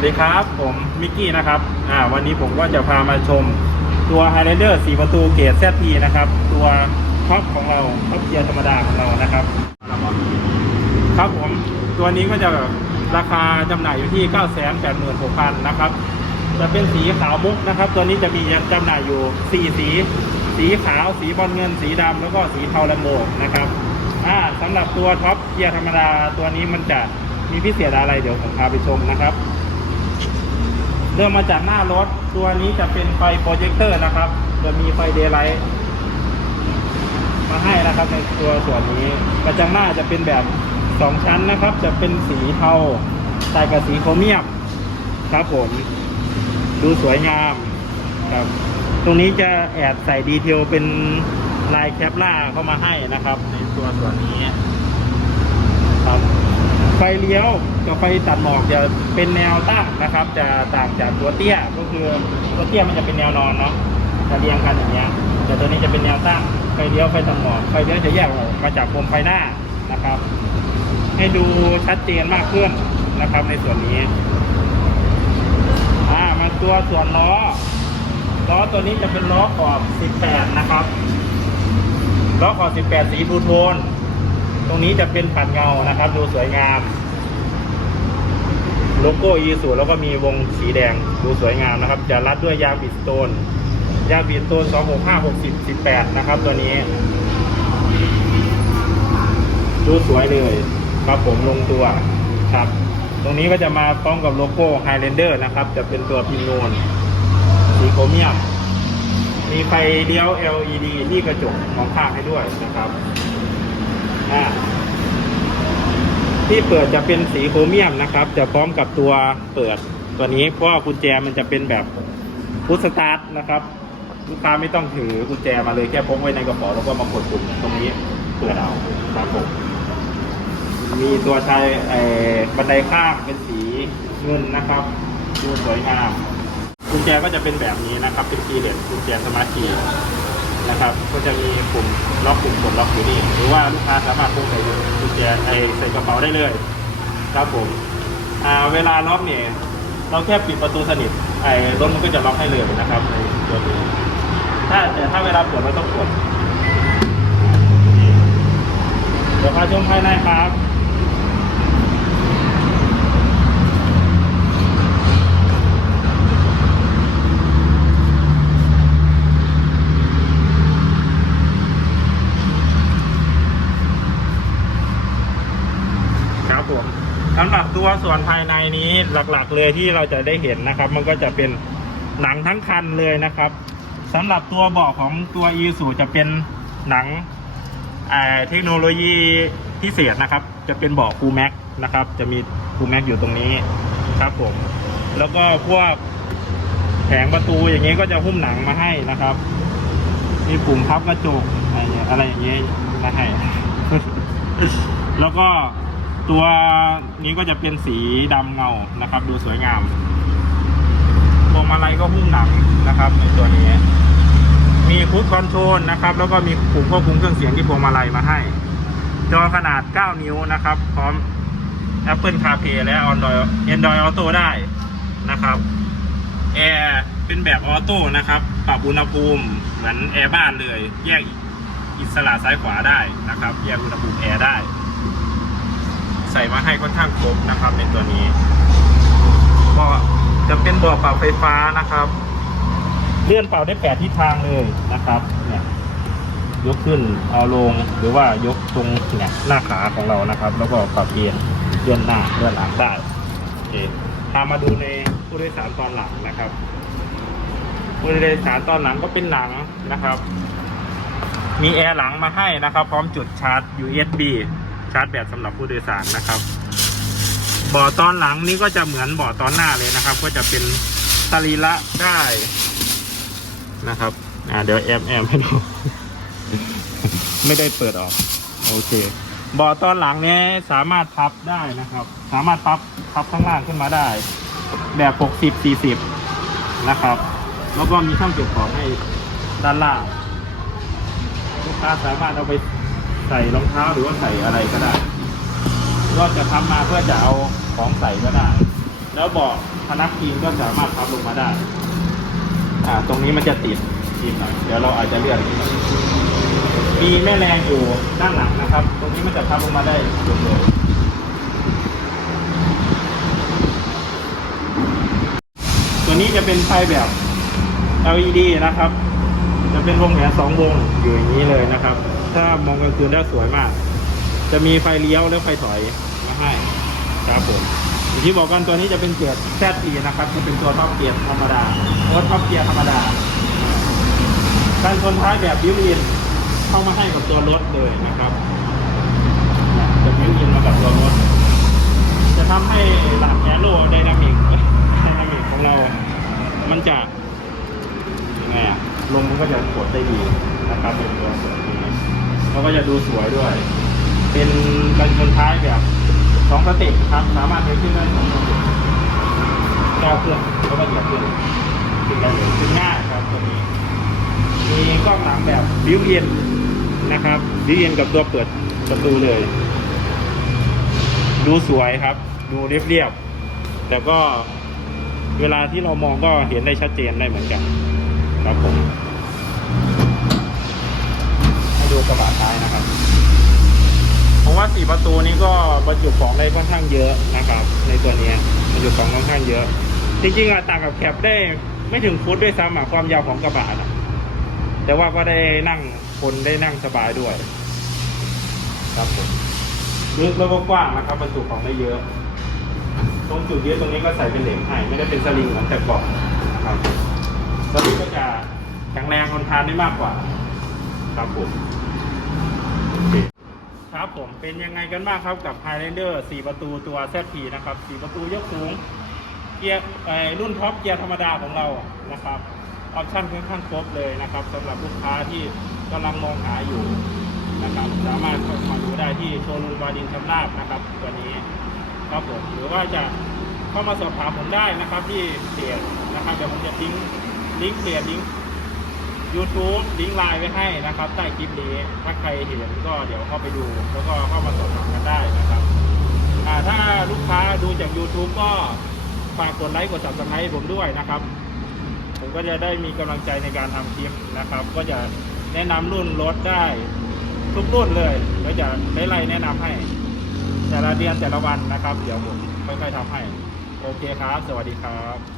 วัสดีครับ ผมมิกกี้นะครับอ่าวันนี้ผมก็จะพามาชมตัว Highlander 4ประตูเกรด ZP นะครับ ตัวท็อปของเราท็อปเกียร์ธรรมดาของเรานะครับ ครับผมตัวนี้ก็จะราคาจำหน่ายอยู่ที่ 9 8 6 0 0 0นะครับจะเป็นสีขาวมุกนะครับ ตัวนี้จะมีจำหน่ายอยู่ 4 สี สีขาว สีบอลเงิน สีดำแล้วก็สีเทาแลมโบนะครับอ่าสำหรับตัวท็อปเกียร์ธรรมดาตัวนี้มันจะมีพิเศษอะไรเดี๋ยวผมพาไปชมนะครับ เริ่มมาจากหน้ารถ ตัวนี้จะเป็นไฟโปรเจคเตอร์นะครับ จะมีไฟเดย์ไลท์มาให้นะครับในตัวส่วนนี้ กระจังหน้าจะเป็นแบบสองชั้นนะครับ จะเป็นสีเทาใส่กับสีโครเมียมครับผมดูสวยงามครับ ตรงนี้จะแอบใส่ดีเทลเป็นลายแคปล่าเข้ามาให้นะครับ ในตัวส่วนนี้ครับ ไฟเลี้ยวกับไฟตัดหมอกจะเป็นแนวตั้งนะครับ จะต่างจากตัวเตี้ยก็คือตัวเตี้ยมันจะเป็นแนวนอนเนาะจะเรียงกันอย่างเงี้ยแต่ตัวนี้จะเป็นแนวตั้งไฟเลี้ยวไฟตัดหมอกไฟเลี้ยวจะแยกออกมาจากโคมไฟหน้านะครับ ให้ดูชัดเจนมากขึ้นนะครับ ในส่วนนี้อ่ามาตัวส่วนล้อล้อตัวนี้จะเป็นล้อขอบ 18 นะครับล้อขอบ 18 สีทูโทน ตรงนี้จะเป็นปัดเงานะครับ ดูสวยงาม โลโก้ยีสูแล้วก็มีวงสีแดงดูสวยงามนะครับ จะรัดด้วยยางบิดสโตน ยางบิดสโตน 265 60 18 นะครับ ตัวนี้ ดูสวยเลยครับผมลงตัวครับ ตรงนี้ก็จะมาพร้อมกับโลโก้ Highlander นะครับ จะเป็นตัวพิมพ์นูนสีโครเมียมมีไฟเลี้ยว LED ที่กระจกมองข้างให้ด้วยนะครับ อ่าที่เปิดจะเป็นสีโครเมียมนะครับ จะพร้อมกับตัวเปิดตัวนี้เพราะกุญแจมันจะเป็นแบบพุทสตาร์ทนะครับ ลูกค้าไม่ต้องถือกุญแจมาเลยแค่พกไว้ในกระเป๋าแล้วก็มากดปุ่มตรงนี้เปิดเอาครับผมมีตัวชายไอ้บันไดข้างเป็นสีเงินนะครับ ดูสวยงามกุญแจก็จะเป็นแบบนี้นะครับ เป็นคีย์เลสกุญแจสมาร์ทคีย์ นะครับ ก็จะมีปุ่มล็อกปุ่มกดล็อกอยู่นี่หรือว่าลูกค้าสามารถพกใส่กุญแจไอใส่กระเป๋าได้เลยครับผมอ่าเวลาล็อกเนี่ยเราแค่ปิดประตูสนิทไอ้รถมันก็จะล็อกให้เลยนะครับในตัวนี้ถ้าแต่ถ้าเวลาเปิดเราต้องกดเดี๋ยวพาชมภายในครับผม สำหรับตัวส่วนภายในนี้หลักๆ เลยที่เราจะได้เห็นนะครับ มันก็จะเป็นหนังทั้งคันเลยนะครับสำหรับตัวเบาะของตัว e สูจะเป็นหนังเทคโนโลยีพิเศษนะครับ จะเป็นเบาะฟูแม็กนะครับ จะมีฟูแม็กอยู่ตรงนี้ครับผม แล้วก็พวกแผงประตูอย่างนี้ก็จะหุ้มหนังมาให้นะครับ มีปุ่มพับกระจกอะไรอย่างเงี้ยอะไรอย่างเงี้ยมาให้แล้วก็ ตัวนี้ก็จะเป็นสีดำเงานะครับ ดูสวยงามพวงมาลัยก็หุ้มหนังนะครับในตัวนี้ มีพุทคอนโทรลนะครับ แล้วก็มีปุ่มควบคุมเครื่องเสียงที่พวงมาลัยมาให้ จอขนาด 9 นิ้วนะครับ พร้อม Apple CarPlay และ Android Android Auto ได้นะครับแอร์เป็นแบบออโต้นะครับปรับอุณหภูมิเหมือนแอร์บ้านเลย แยกอิสระซ้ายขวาได้นะครับ แยกอุณหภูมิแอร์ได้ ใส่มาให้ค่อนข้างครบนะครับ ในตัวนี้ก็จะเป็นบ่อปรับไฟฟ้านะครับ เลื่อนเป่าได้แปดทิศทางเลยนะครับเนี่ยยกขึ้นเอาลงหรือว่ายกตรงเนี่ยหน้าขาของเรานะครับ แล้วก็ปรับเอียงเลื่อนหน้าเลื่อนหลังได้โอเคพามาดูในผู้โดยสารตอนหลังนะครับผู้โดยสารตอนหลังก็เป็นหลังนะครับ มีแอร์หลังมาให้นะครับ พร้อมจุดชาร์จ USB ชาร์จแบตสำหรับผู้โดยสารนะครับเบ่อตอนหลังนี้ก็จะเหมือนเบ่อตอนหน้าเลยนะครับ ก็จะเป็นสรีระได้นะครับอ่าเดี๋ยวแอมแอมให้ดูไม่ได้เปิดออก โอเคเบ่อตอนหลังนี้สามารถพับได้นะครับ สามารถพับพับข้างล่างขึ้นมาได้ แบบ 60 40 นะครับ แล้วก็มีช่องเก็บของให้ด้านล่างลูกค้าสามารถเอาไป ใส่รองเท้าหรือว่าใส่อะไรก็ได้ก็จะทำมาเพื่อจะเอาของใส่ก็ได้ แล้วเบอกพนักพิงก็สามารถพับลงมาได้ อ่า ตรงนี้มันจะติดติดหน่อยเดี๋ยวเราอาจจะเลื่อนมีแม่แรงอยู่ด้านหลังนะครับ ตรงนี้มันจะพับลงมาได้สุดเลยตัวนี้จะเป็นไฟแบบ LED นะครับ จะเป็นวงแหวนสองวงอยู่อย่างนี้เลยนะครับ ถ้ามองกลางคืนได้สวยมาก จะมีไฟเลี้ยวและไฟถอยมาให้ครับผมอย่างที่บอกกันตัวนี้จะเป็นเกียร์ ZE นะครับจะเป็นตัวท็อปเกียร์ธรรมดารถท็อปเกียร์ธรรมดาการชนท้ายแบบบิวอินเข้ามาให้กับตัวรถเลยนะครับจะบิวอินมากับตัวรถ จะทำให้หลักแอโรไดนามิกไดนามิกของเรา มันจะ ลมมันก็จะกดได้ดีนะครับเป็นตัวสวยดีแล้วก็จะดูสวยด้วย เป็นการชนท้ายแบบสองสเต็ปครับ สามารถไปขึ้นได้สองสเต็ปก้าวเครื่องแล้วก็เหยียบขึ้นขึ้นได้เลยขึ้นง่ายครับตัวนี้ มีกล้องหลังแบบวิวเอ็นนะครับวิวเอ็นกับตัวเปิดประตูเลย ดูสวยครับ ดูเรียบๆแต่ก็เวลาที่เรามองก็เห็นได้ชัดเจนได้เหมือนกัน ครับผมให้ดูกระบะท้ายนะครับผมว่าสี่ประตูนี้ก็บรรจุของได้ค่อนข้างเยอะนะครับ ในตัวนี้บรรจุของค่อนข้างเยอะ จริงๆอะต่างกับแคปได้ไม่ถึงฟุตด้วยซ้ำอะความยาวของกระบะนะแต่ว่าก็ได้นั่งคนได้นั่งสบายด้วย ครับผมลึกแล้วก็กว้างนะครับบรรจุของได้เยอะตรงจุดเยอะตรงนี้ก็ใส่เป็นเหล็กให้ไม่ได้เป็นสลิงเหมือนแต่ก่อนนะครับตอนนี้ก็จะแข็งแรง ทานได้มากกว่า ครับผมครับผมเป็นยังไงกันบ้างครับกับ Highlander 4 ประตูตัว ZP นะครับ 4 ประตูยกสูง เกียร์รุ่นท็อปเกียร์ธรรมดาของเรานะครับออปชั่นค่อนข้างครบเลยนะครับสำหรับลูกค้าที่กำลังมองหาอยู่นะครับสามารถเข้ามาดูได้ที่โชว์รูมบาดินชำราบนะครับตัวนี้ครับผมหรือว่าจะเข้ามาสอบถามผมได้นะครับที่เพจนะครับเดี๋ยวผมจะทิ้งลิงก์เพจลิงก์ YouTube ลิงก์ไลน์ไว้ให้นะครับใต้คลิปนี้ ถ้าใครเห็นก็เดี๋ยวเข้าไปดู แล้วก็เข้ามาสอบถามกันได้นะครับถ้าลูกค้าดูจาก YouTube ก็ฝากกดไลค์กด subscribe ผมด้วยนะครับ ผมก็จะได้มีกำลังใจในการทำคลิปนะครับ ก็จะแนะนำรุ่นรถได้ทุกรุ่นเลยแล้วจะได้ไล่แนะนำให้ แต่ละเดือนแต่ละวันนะครับ เดี๋ยวผมค่อยๆทำให้ โอเคครับ สวัสดีครับ